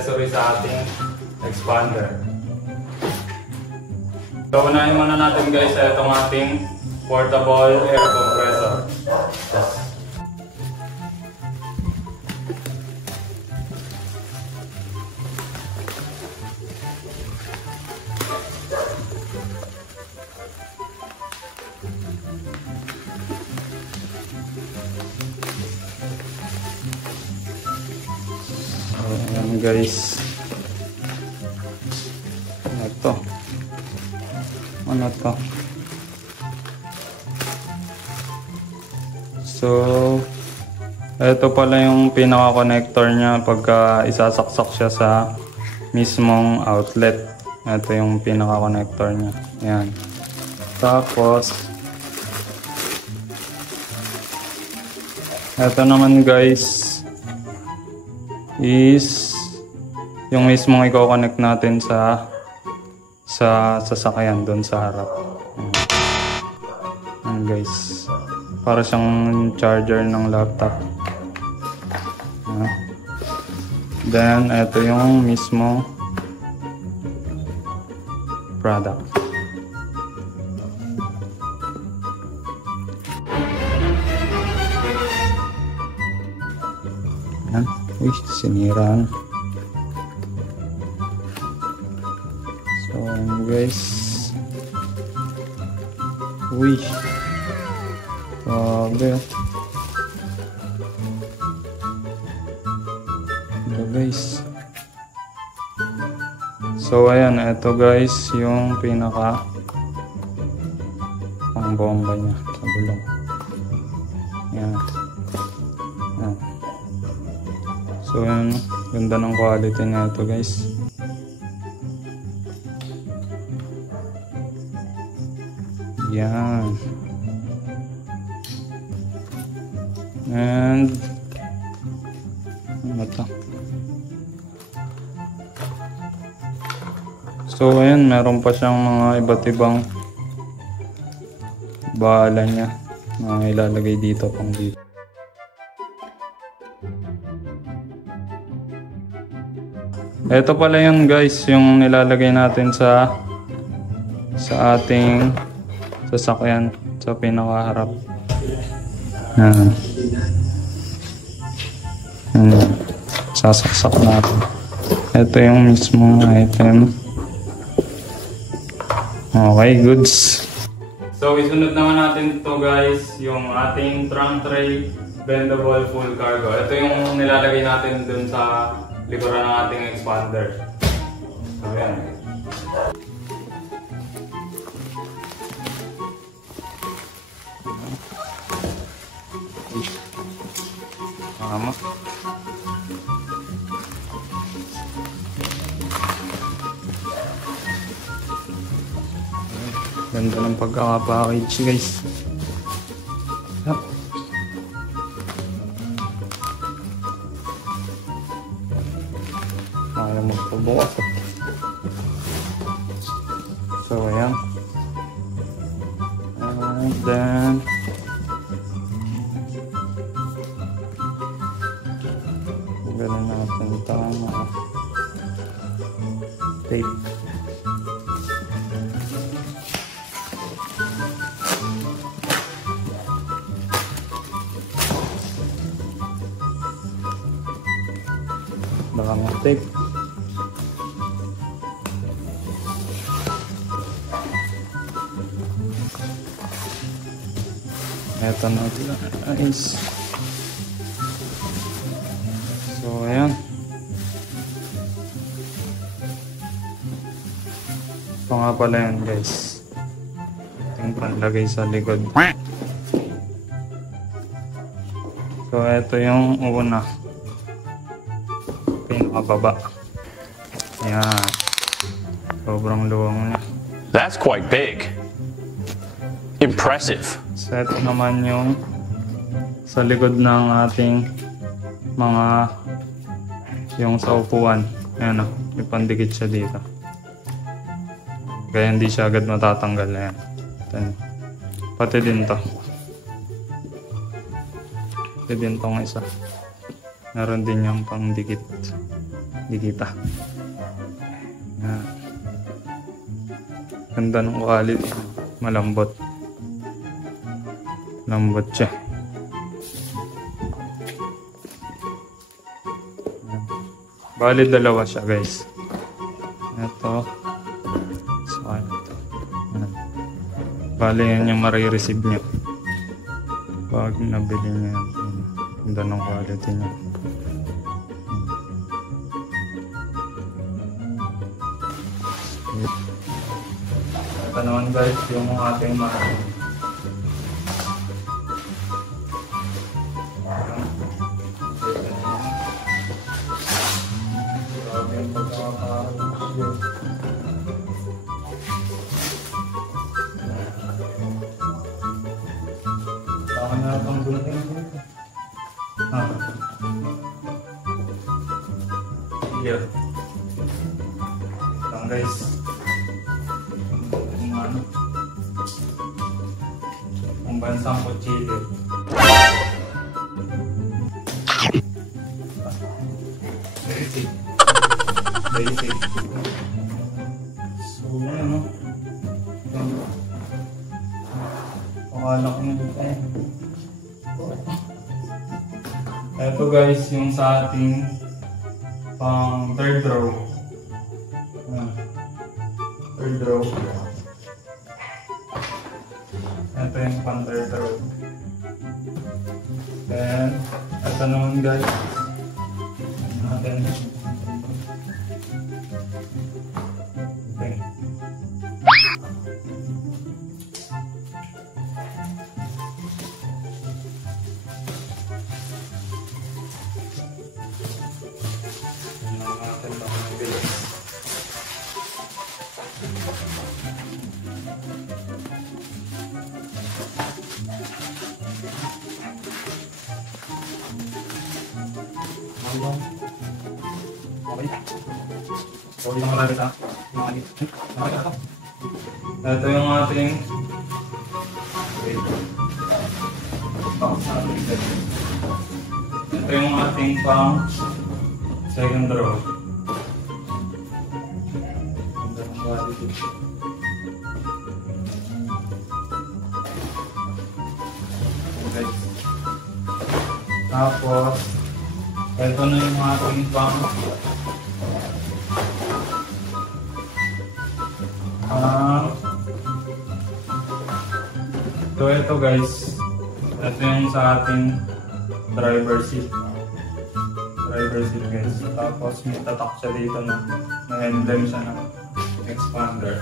accessory sa ating expander. So, unahin muna natin guys itong ating portable air compressor. Ayan guys. Ano to? So, ito pala yung pinaka-connector niya pagka isasaksak siya sa mismong outlet. Ito yung pinaka-connector niya. Ayan. Tapos, ito naman guys is yung mismong i-connect natin sa sasakyan doon sa harap. Ayan guys. Para siyang charger ng laptop. Then, ito yung mismong product. Ayan. Uy, siniraan. So, guys. Uy. Grabe. Ito guys. So, ayan. Ito guys, yung pinaka pang bomba niya sa gulong. Ayan. Ayan. So, ayan. Ganda ng quality na ito guys. Yan. And ano to? So ayan, meron pa siyang mga iba't ibang bahala niya na ilalagay dito pang dito. Ito pala yun guys, yung nilalagay natin sa ating sasakyan sa pinakaharap. Sasaksak natin. Ito yung mismong item. Okay, goods. So, isunod naman natin ito guys, yung ating trunk tray bendable full cargo. Ito yung nilalagay natin dun sa likuran ng ating expander. So, yan. Tama. Ganda ng pagkaka-package guys. Ayaw magpabukas. So ayan. And then ganun natin tama tape. Baka mag-tape. Eto na ito guys. So ayan. Ito nga pala yun guys. Ating panlagay sa likod. So ito yung una. Pinakababa. Ayan. Sobrang luwang niya. That's quite big. Impressive. So ito naman yung sa likod ng ating mga yung sa upuan. Ayan o. May pandikit siya dito. Kaya hindi siya agad matatanggal. Ayan. Pati din to. Pati din tong isa. Meron din yung pangdikit. Di kita. Yan. Ganda ng quality. Malambot. Lambot siya. Bali dalawa siya guys. Ito. So, ito. Bali yan yung marireceive nyo. Pag nabili nyo yan. Ganda ng quality niya. Ito naman guys yung ating marami. Grabe yung pagkakaroon yun. Saka na itong gunting dito. Yeah. Lang guys. Kung bansang kutsili. Basic. Basic. So, ano? Pakalak mo dito eh. Ito guys, yung sa ating pang third row. Third row. Ito yung pang third row. Then, ito naman guys. Natin. Okay. Ito yung ating pang second row. Okay. Tapos ito na yung ating pang ito guys, ito yung sa ating driver seat guys. Tapos may tatak siya dito na emblem siya ng expander.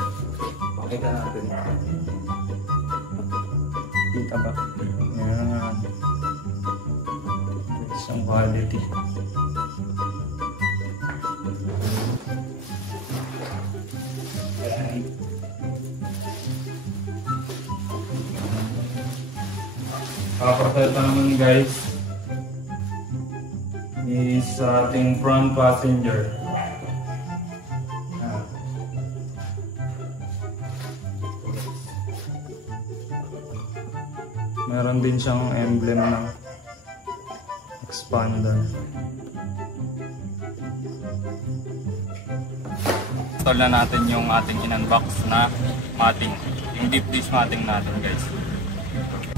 Pakita natin. Kita ba? Yan. Isang quality. Tapos ito naman guys is ating front passenger. Meron din siyang emblem ng expander. Install na natin yung ating in-unbox na matting, yung deep dish matting natin guys.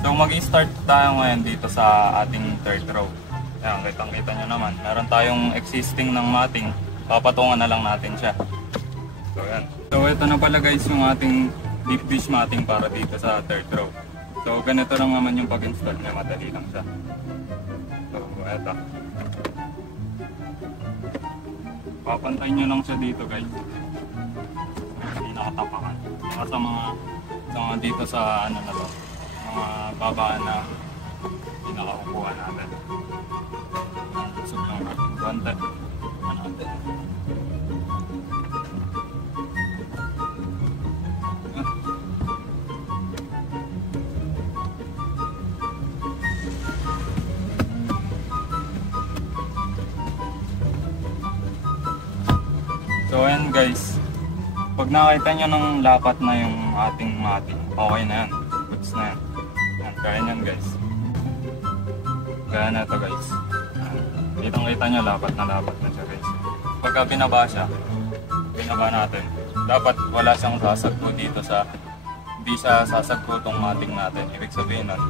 So mag-start tayo ngayon dito sa ating third row. Ayan, kitang-kita nyo naman. Meron tayong existing ng matting. Papatungan na lang natin siya. So yan. So ito na pala guys yung ating deep dish matting para dito sa third row. So ganito lang naman yung pag-install niya. Madali lang siya. So eto. Papantayin nyo lang siya dito guys. Hindi nakatapakan. Saka sa mga dito sa ano na to. Mga babaan na pinakakukuha natin. Sub lang natin. Bante. Ano natin. So ayan guys. Pag nakita nyo ng lapat na yung ating matting, okay na yan. Goods na yan. Kaya nyan guys. Kaya na ito guys. Kitang kita nyo lapat na siya guys. pagka binaba siya, binaba natin, dapat wala siyang sasagpo dito sa, hindi siya sasagpo itong mating natin. Ibig sabihin nun,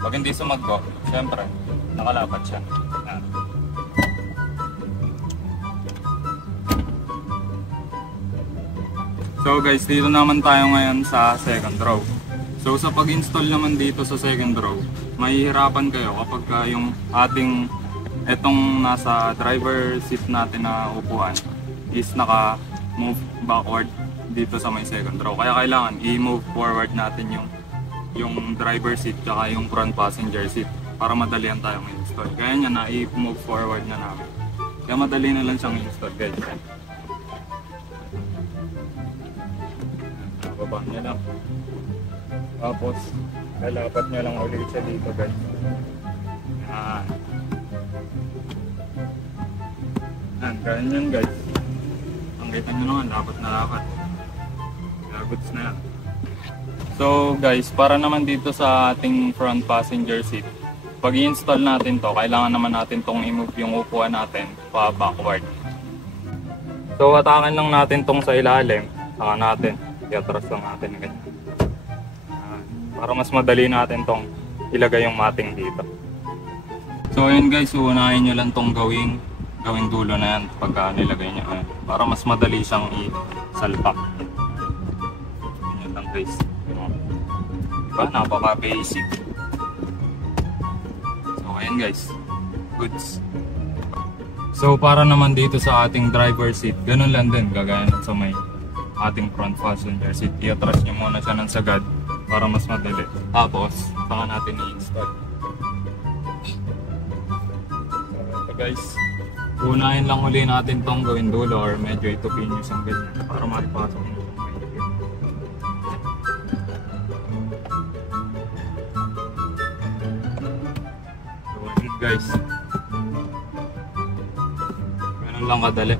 pag hindi sumagpo, syempre, nakalapat siya. Yan. So guys, dito naman tayo ngayon sa second row. So sa pag-install naman dito sa second row, mahihirapan kayo kapag yung ating etong nasa driver seat natin na upuan is naka-move backward dito sa may second row. Kaya kailangan i-move forward natin yung driver seat tsaka yung front passenger seat para madalian tayong install. Kaya niya na i-move forward na namin. Kaya madali na lang siyang install guys. Baba niya lang. Tapos, lalapat niya lang ulit siya dito guys. Yan. Yan, ganyan guys. Ang kita nyo naman, dapat nalapat. Kaya goods na yan. So guys, para naman dito sa ating front passenger seat, pag i-install natin to, kailangan naman natin tong i-move yung upuan natin pa backward. So hatakan lang natin tong sa ilalim, saka natin i-atras lang natin ganyan. Para mas madali natin tong ilagay yung mating dito. So ayun guys, uunahin nyo lang tong gawing dulo na yan pagka nilagay nyo. Para mas madali siyang isalpak. Ganyan lang guys. Diba? Napaka basic. So ayun guys, goods. So para naman dito sa ating driver seat, ganun lang din, gagaya sa may ating front passenger seat. I-atras nyo muna siya ng sagad para mas madali. Tapos, saka natin i-install. So guys, unahin lang uli natin tong gawin dulo or medyo itupin nyo siyang ganyan para maipasok nyo siyang mahigit. So ayun guys, ganun lang kadali.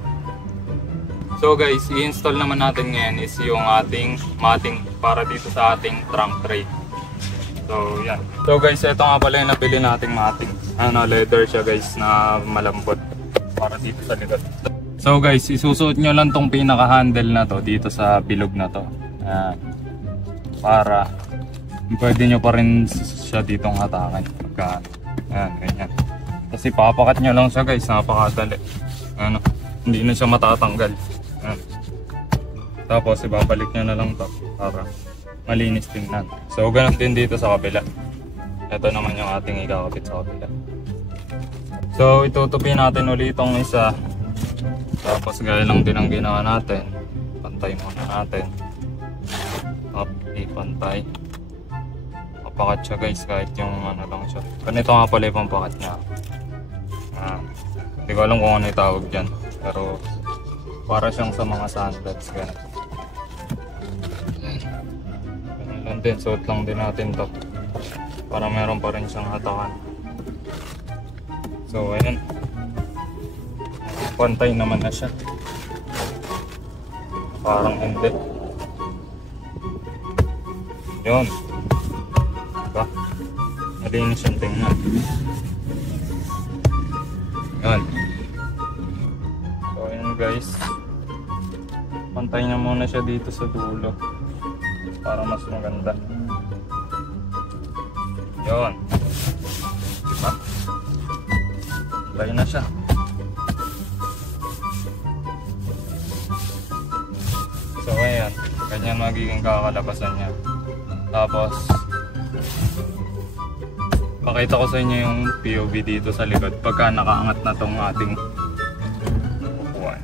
So guys, i-install naman natin ngayon is yung ating mating para dito sa ating trunk tray. So yan. So guys, ito nga pala yung nabili nating mating. Ano, leather siya guys na malambot para dito sa likod. So guys, isusuot nyo lang tong pinaka-handle na to dito sa bilog na to. Ayan. Para pwede nyo pa rin siya ditong hatakan. Ayan, ganyan. Kasi papakat nyo lang siya guys, napakadali. Ano, hindi na siya matatanggal. Tapos ibabalik nyo na lang to para malinis tingnan. So ganun din dito sa kabila. Ito naman yung ating ikakabit sa kabila. So itutupin natin ulit itong isa. Tapos gaya lang din ang ginawa natin. Pantay muna natin. Up, pantay. Papakat siya guys kahit yung ano lang siya. Ganito nga pala yung pampakat niya. Hindi ko alam kung ano yung tawag dyan. Pero para siyang sa mga sandals. Ganun lang din. Suot lang din natin to. Para meron pa rin siyang hatakan. So ayan. Pantay naman na siya. Parang hindi. Yun. Diba? Malinis yung tingnan. Yun. So ayan guys. Pantay na muna siya dito sa dulo. Para mas maganda. Yun. Diba? Pantay na siya. So ayan, ganyan magiging kakalabasan niya. Tapos pakita ko sa inyo yung POV dito sa likod pagka nakaangat na tong ating upuan,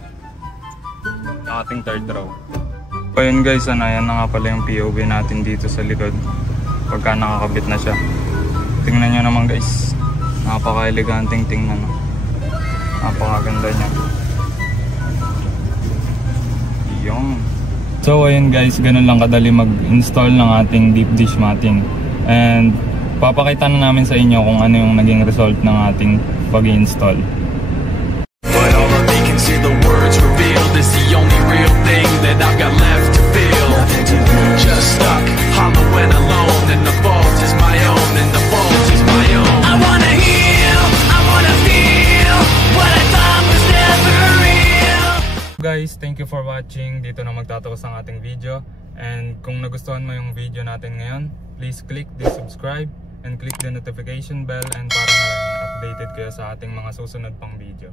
yung ating third row. So ayun guys, ayan na nga pala yung POV natin dito sa likod pagka nakakabit na siya. Tingnan nyo naman guys, napaka-eleganteng tingnan, no? Napakaganda niya. Yung so ayun guys, ganun lang kadali mag-install ng ating deep dish matting. And papakita na namin sa inyo kung ano yung naging result ng ating pag-install. But all of me can see the words revealed is the only real thing that I've got left to feel. Just stuck, hollow and alone, and the fault is my own, and the fault is my own. I wanna heal, I wanna feel what I thought was never real. guys, thank you for watching. Dito na magtatapos ang ating video. And kung nagustuhan mo yung video natin ngayon, please click the subscribe and click the notification bell and para na updated kayo sa ating mga susunod pang video.